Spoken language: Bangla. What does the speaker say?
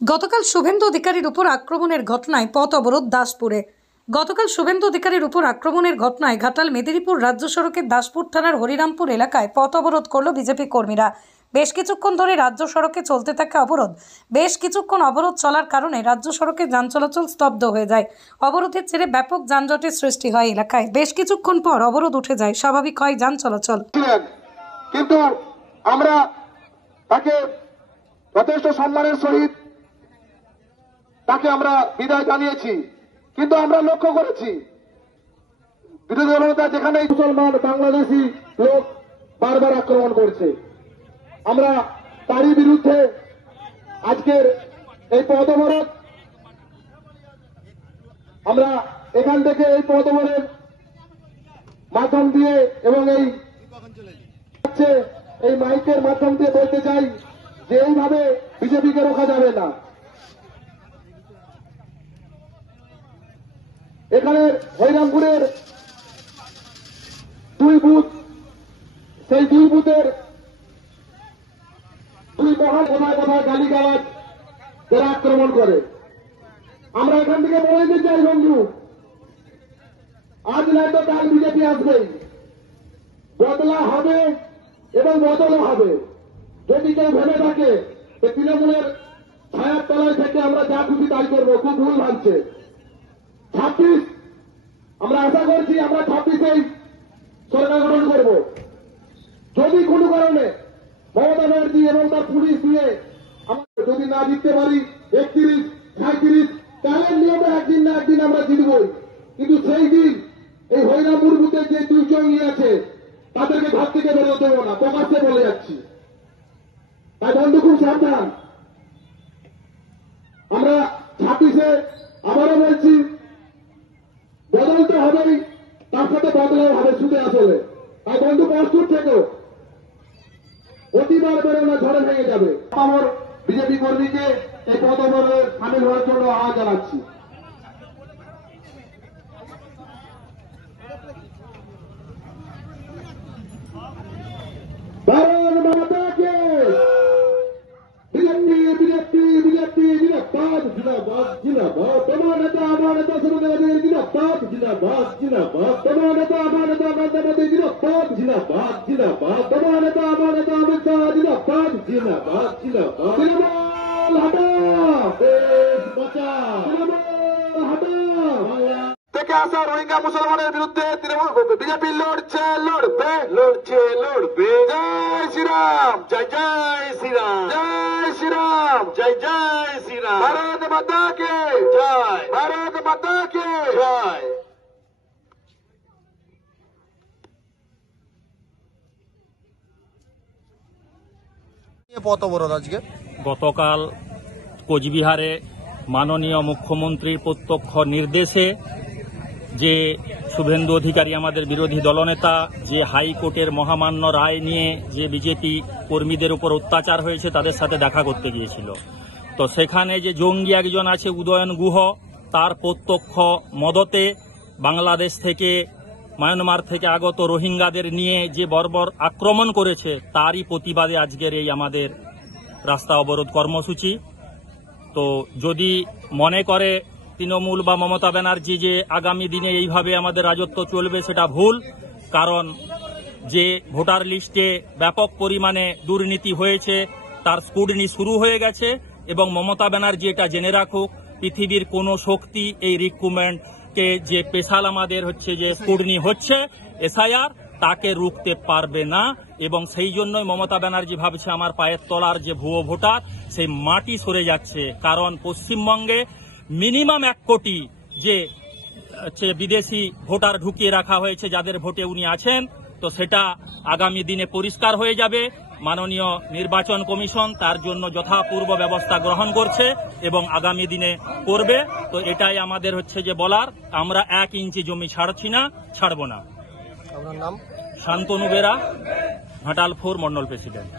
গতকাল শুভেন্দু অধিকারীর উপর আক্রমণের ঘটনায় পথ অবরোধ দাসপুরে। গতকাল শুভেন্দু অধিকারীর উপর আক্রমণের ঘটনায় ঘাটাল মেদিনীপুর রাজ্য সড়কের দাসপুর থানার হরিরামপুর এলাকায় পথ অবরোধ করল বিজেপি কর্মীরা। বেশ কিছুক্ষণ ধরে রাজ্য সড়কে চলতে থাকে অবরোধ। বেশ কিছুক্ষণ অবরোধ চলার কারণে রাজ্য সড়কে যান চলাচল স্তব্ধ হয়ে যায়। অবরোধের জেরে ব্যাপক যানজটের সৃষ্টি হয় এলাকায়। বেশ কিছুক্ষণ পর অবরোধ উঠে যায়, স্বাভাবিক হয় যান চলাচল। কিন্তু আমরা তাকে যথেষ্ট সম্মানের সহিত তাকে আমরা বিদায় জানিয়েছি। কিন্তু আমরা লক্ষ্য করেছি বিরোধী দলনেতা যেখানে মুসলমান বাংলাদেশি লোক বারবার আক্রমণ করছে, আমরা তারই বিরুদ্ধে আজকের এই পথ অবরোধ। আমরা এখান থেকে এই পথ অবরোধের মাধ্যম দিয়ে এবং এই মাইকের মাধ্যম দিয়ে বলতে চাই যে এইভাবে বিজেপিকে রোকা যাবে না। এখানে হরিরামপুরের দুই বুথ, সেই দুই বুথের দুই মহল কোথায় কোথায় গালিগালাজ যারা আক্রমণ করে, আমরা এখান থেকে বলে দিতে চাই বন্ধু, আজ নয়তো কাল বিজেপি আসবেই, বদলা হবে এবং বদলও হবে। যদি কেউ ভেবে থাকে যে তৃণমূলের ছায়ার তলায় থেকে আমরা যা খুশি তাই করবো, খুব ভুল ভাবছে। 26 আমরা আশা করছি আমরা 26-এই সরকার গঠন করব। যদি কোনো কারণে মমতা ব্যানার্জি এবং তার পুলিশ দিয়ে আমরা যদি না জিততে পারি 31, 37, তাহলে নিয়মে একদিন না একদিন আমরা জিতবই। কিন্তু সেই দিন এই হরিরামপুর বুথে যে দুই জঙ্গি আছে তাদেরকে ঘর থেকে বেরোতে দেবো না, প্রকাশ্যে বলে যাচ্ছি। তাই বন্ধু খুব সাবধান। আমরা 26-এ আবারও বলছি বদলতে হবেই, তার সাথে বদলাও হবে শুধু আসলে। তাই বন্ধু প্রস্তুত থেকো, অতিবার বেরোনো ঝড়ে ভেঙে যাবে। আমার বিজেপি কর্মীকে এই পথ অবরোধে সামিল হওয়ার জন্য আহ্বান জানাচ্ছি। ভারত মাতাকে বিজেপি বিজেপি বিজেপি জিন্দাবাদ জিন্দাবাদ জিন্দাবাদ। তোমার নেতা আমার নেতা সমাজবাদী জিন্দাবাদ জিন্দাবাদ জিন্দাবাদ। তোমার নেতা আমার নেতা নরেন্দ্র জিন্দাবাদ জিন্দাবাদ জিন্দাবাদ। তোমার নেতা আমার নেতা অমিত শাহ জিন্দাবাদ জিন্দাবাদ জিন্দাবাদ। তৃণমূল হটাও, দেশ বাঁচাও, তৃণমূল হটাও। থেকে আসা রোহিঙ্গা মুসলমানের বিরুদ্ধে বিজেপি লড়ছে, লড়বে, লড়ছে, লড়বে। জয় শ্রীরাম, জয় জয় শ্রীরাম, জয় শ্রীরাম, জয় জয় শ্রীরাম। ভারত মাতা কে জয়, ভারত মাতা কে জয়। পথ অবরোধ আজকে গতকাল কোচবিহারে মাননীয় মুখ্যমন্ত্রীর প্রত্যক্ষ নির্দেশে যে শুভেন্দু অধিকারী আমাদের বিরোধী দলনেতা যে হাইকোর্টের মহামান্য রায় নিয়ে যে বিজেপি কর্মীদের উপর অত্যাচার হয়েছে তাদের সাথে দেখা করতে গিয়েছিল, তো সেখানে যে জঙ্গি একজন আছে উদয়ন গুহ, তার প্রত্যক্ষ মদতে বাংলাদেশ থেকে মায়ানমার থেকে আগত রোহিঙ্গাদের নিয়ে যে বর্বর আক্রমণ করেছে তারই প্রতিবাদে আজকের এই আমাদের রাস্তা অবরোধ কর্মসূচি। তো যদি মনে করে তৃণমূল বা মমতা ব্যানার্জি যে আগামী দিনে এইভাবে আমাদের রাজত্ব চলবে, সেটা ভুল। কারণ যে ভোটার লিস্টে ব্যাপক পরিমাণে দুর্নীতি হয়েছে তার স্ক্রুটিনি শুরু হয়ে গেছে এবং মমতা ব্যানার্জি এটা জেনে রাখুক, পৃথিবীর কোনো শক্তি এই রিক্রুটমেন্টকে যে স্পেশাল আমাদের হচ্ছে যে স্ক্রুটিনি হচ্ছে এসআইআর, তাকে রুখতে পারবে না। এবং সেই জন্যই মমতা ব্যানার্জি ভাবছে আমার পায়ের তলার যে ভুয়ো ভোটার সেই মাটি সরে যাচ্ছে। কারণ পশ্চিমবঙ্গে মিনিমাম 1 কোটি যে বিদেশি ভোটার ঢুকিয়ে রাখা হয়েছে যাদের ভোটে উনি আছেন, তো সেটা আগামী দিনে পরিষ্কার হয়ে যাবে। মাননীয় নির্বাচন কমিশন তার জন্য যথাপূর্ব ব্যবস্থা গ্রহণ করছে এবং আগামী দিনে করবে। তো এটাই আমাদের হচ্ছে যে বলার, আমরা 1 ইঞ্চি জমি ছাড়ছি না, ছাড়ব না। আপনার নাম? শান্তনু বেরা, ঘাটাল 4 মন্ডল প্রেসিডেন্ট।